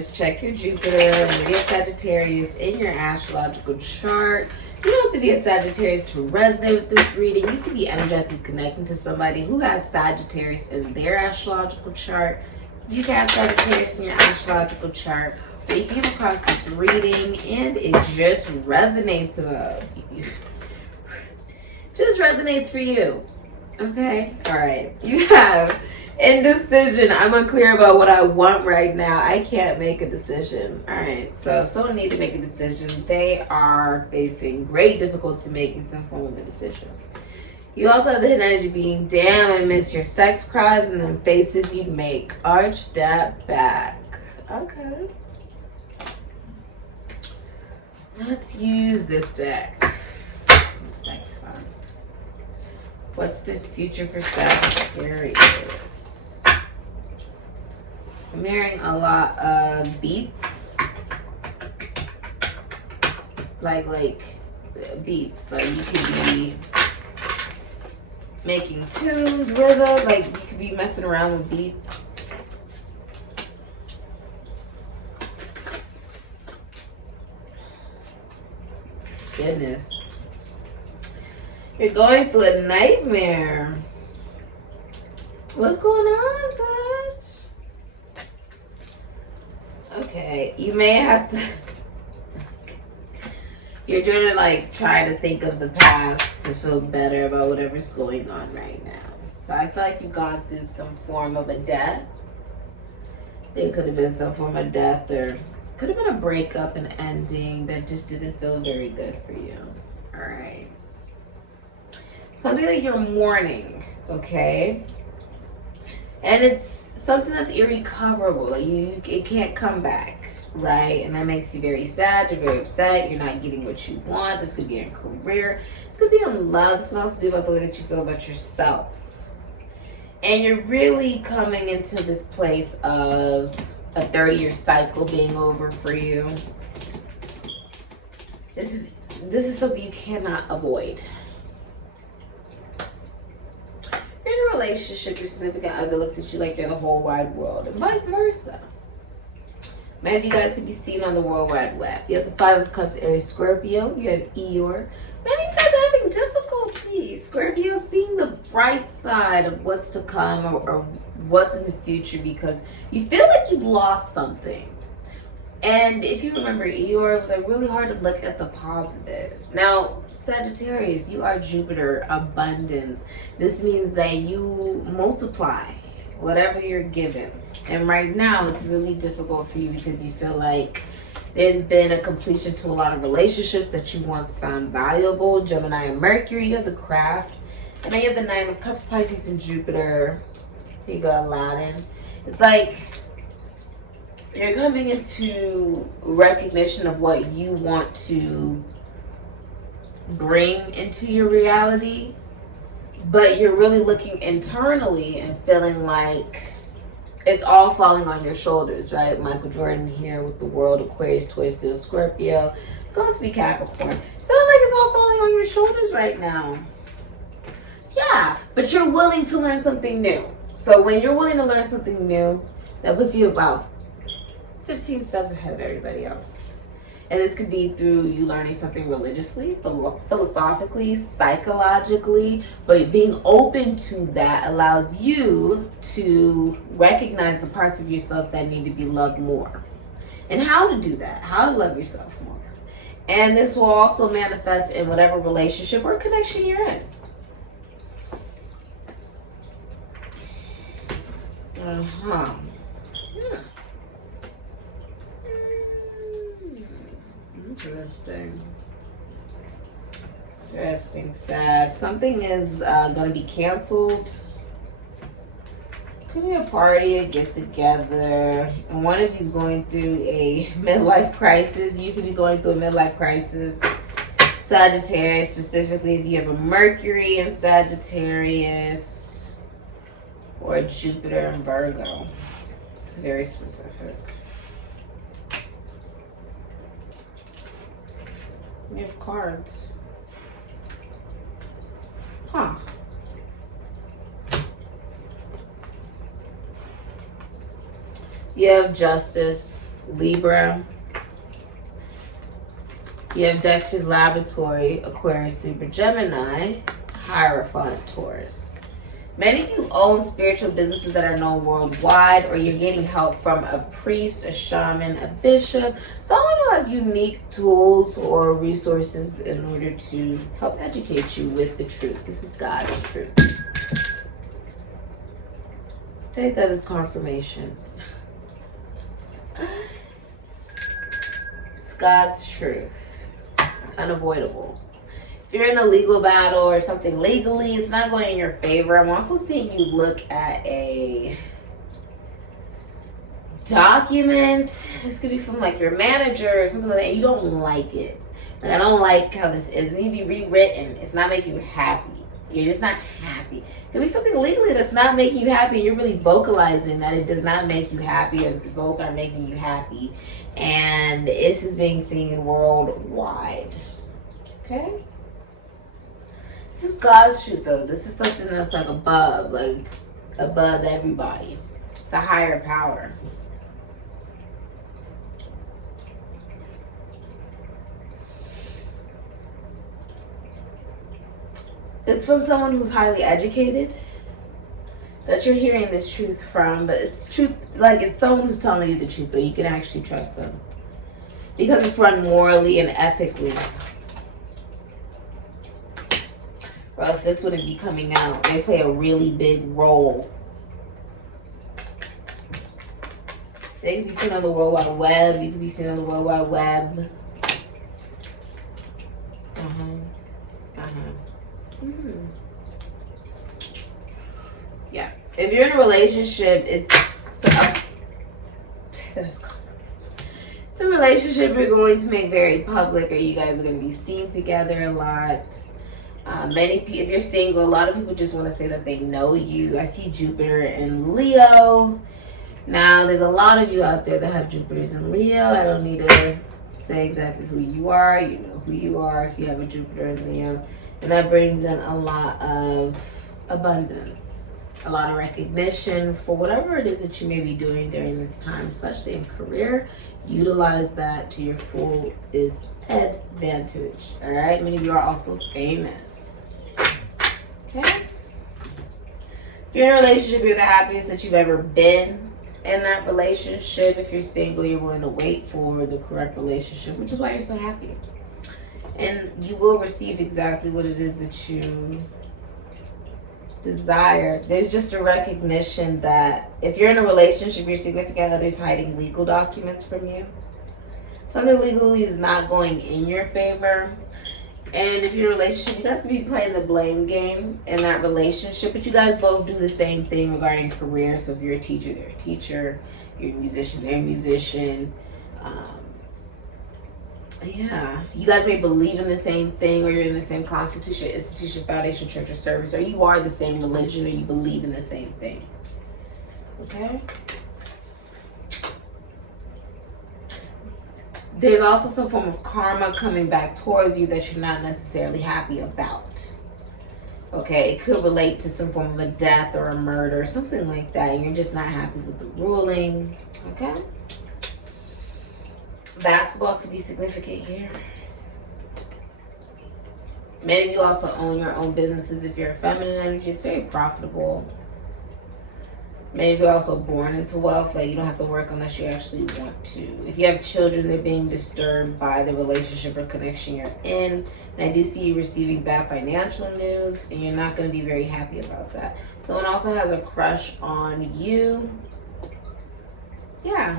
Sagittarius, check your Jupiter and your Sagittarius in your astrological chart. You don't have to be a Sagittarius to resonate with this reading. You can be energetically connecting to somebody who has Sagittarius in their astrological chart. You can have Sagittarius in your astrological chart, or you came across this reading and it just resonates about you. Just resonates for you. Okay? Alright. You have indecision. I'm unclear about what I want right now. I can't make a decision. Alright, so if someone needs to make a decision, they are facing great difficulty making some form of a decision. You also have the hidden energy being, damn, I miss your sex cries and then faces you'd make. Arch that back. Okay. Let's use this deck. This deck's fun. What's the future for Sagittarius? I'm hearing a lot of beats. Like beats. Like you could be making tunes, rhythm. Like you could be messing around with beats. Goodness. You're going through a nightmare. What's going on, Sag? Okay, you may have to... You're doing it like try to think of the past to feel better about whatever's going on right now. So I feel like you've gone through some form of a death. It could have been some form of death, or could have been a breakup, an ending that just didn't feel very good for you. All right. Something that you're mourning, okay? And it's something that's irrecoverable. Like it can't come back, right? And that makes you very sad. You're very upset. You're not getting what you want. This could be in career. This could be in love. This could also be about the way that you feel about yourself. And you're really coming into this place of a 30-year cycle being over for you. This is something you cannot avoid. You're in a relationship, your significant other looks at you like you're the whole wide world, and vice versa. Many of you guys could be seen on the World Wide Web. You have the Five of Cups, Aries, Scorpio. You have Eeyore. Many of you guys are having difficulty, Scorpio, seeing the bright side of what's to come or what's in the future, because you feel like you've lost something. And if you remember Eeyore, it was like really hard to look at the positive. Now, Sagittarius, you are Jupiter, abundance. This means that you multiply whatever you're given. And right now, it's really difficult for you because you feel like there's been a completion to a lot of relationships that you once found valuable. Gemini and Mercury, you have the craft. And then you have the Nine of Cups, Pisces, and Jupiter. Here you go, Aladdin. It's like you're coming into recognition of what you want to bring into your reality, but you're really looking internally and feeling like it's all falling on your shoulders, right? Michael Jordan here with the world, Aquarius, Taurus, Scorpio. It's going to be Capricorn. Feeling like it's all falling on your shoulders right now. Yeah, but you're willing to learn something new. So when you're willing to learn something new, that puts you about 15 steps ahead of everybody else. And this could be through you learning something religiously, philosophically, psychologically, but being open to that allows you to recognize the parts of yourself that need to be loved more. And how to do that, how to love yourself more. And this will also manifest in whatever relationship or connection you're in. Interesting, sad. Something is going to be canceled. Could be a party, a get together, and one of you is going through a midlife crisis. You could be going through a midlife crisis. Sagittarius, specifically, if you have a Mercury in Sagittarius or a Jupiter in Virgo. It's very specific. We have cards. Huh. You have Justice. Libra. You have Dexter's Laboratory, Aquarius, Libra, Gemini, Hierophant, Taurus. Many of you own spiritual businesses that are known worldwide, or you're getting help from a priest, a shaman, a bishop, someone who has unique tools or resources in order to help educate you with the truth. This is God's truth. Take that as confirmation. It's God's truth. Unavoidable. If you're in a legal battle or something legally, it's not going in your favor. I'm also seeing you look at a document. This could be from like your manager or something like that, and you don't like it. Like, I don't like how this is. It needs to be rewritten. It's not making you happy. You're just not happy. It could be something legally that's not making you happy. You're really vocalizing that it does not make you happy, or the results aren't making you happy. And this is being seen worldwide. Okay? This is God's truth, though. This is something that's like above everybody. It's a higher power. It's from someone who's highly educated that you're hearing this truth from, but it's truth, like it's someone who's telling you the truth, but you can actually trust them because it's run morally and ethically. Or else this wouldn't be coming out. They play a really big role. They could be seen on the World Wide Web. You could be seen on the World Wide Web. Yeah. If you're in a relationship, it's a relationship you're going to make very public, or you guys are going to be seen together a lot. If you're single, a lot of people just want to say that they know you. I see Jupiter in Leo. Now, there's a lot of you out there that have Jupiters in Leo. I don't need to say exactly who you are. You know who you are if you have a Jupiter in Leo. And that brings in a lot of abundance, a lot of recognition for whatever it is that you may be doing during this time, especially in career. Utilize that to your full advantage. All right, many of you are also famous. Okay, if you're in a relationship, you're the happiest that you've ever been in that relationship. If you're single, you're willing to wait for the correct relationship, which is why you're so happy. And you will receive exactly what it is that you desire. There's just a recognition that if you're in a relationship, your significant other is hiding legal documents from you. Something legally is not going in your favor. And if you're in a relationship, you guys can be playing the blame game in that relationship, but you guys both do the same thing regarding career. So if you're a teacher, they're a teacher. You're a musician, they're a musician. Yeah, you guys may believe in the same thing, or you're in the same constitution, institution, foundation, church, or service, or you are the same religion, or you believe in the same thing. Okay? There's also some form of karma coming back towards you that you're not necessarily happy about. Okay, it could relate to some form of a death or a murder or something like that, and you're just not happy with the ruling. Okay? Basketball could be significant here. Many of you also own your own businesses. If you're a feminine energy, it's very profitable. Many of you are also born into wealth. Like, you don't have to work unless you actually want to. If you have children, they're being disturbed by the relationship or connection you're in. And I do see you receiving bad financial news, and you're not going to be very happy about that. Someone also has a crush on you. Yeah.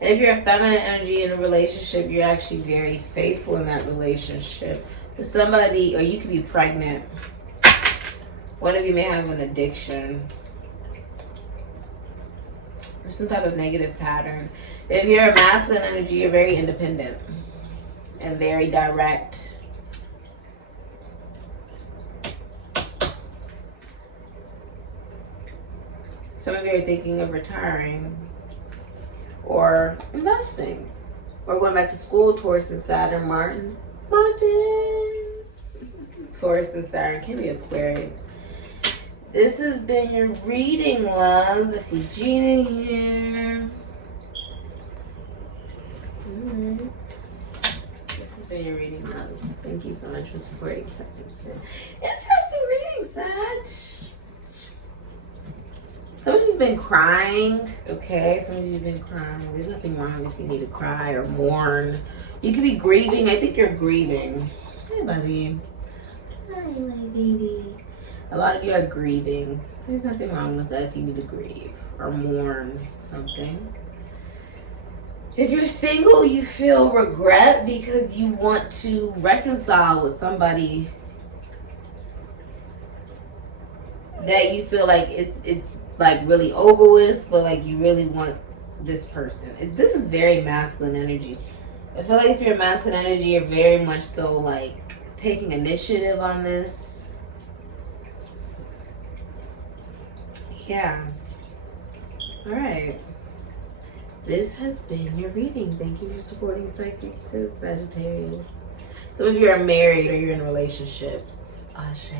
And if you're a feminine energy in a relationship, you're actually very faithful in that relationship. For somebody, or you could be pregnant. One of you may have an addiction or some type of negative pattern. If you're a masculine energy, you're very independent and very direct. Some of you are thinking of retiring or investing or going back to school. Taurus and Saturn, Martin. Taurus and Saturn can be Aquarius. This has been your reading, loves. I see Gina here. been your reading, Alice. Thank you so much for supporting Sikiksyd. Interesting reading, Sag. Some of you have been crying, okay? Some of you have been crying. There's nothing wrong if you need to cry or mourn. You could be grieving. I think you're grieving. Hey, baby. Hi, my baby. A lot of you are grieving. There's nothing wrong with that if you need to grieve or mourn something. If you're single, you feel regret because you want to reconcile with somebody that you feel like it's like really over with, but like you really want this person. This is very masculine energy. I feel like if you're masculine energy, you're very much so like taking initiative on this. Yeah. All right. This has been your reading. Thank you for supporting Sikiksyd, Sagittarius. Some of you are married or you're in a relationship. Ashe.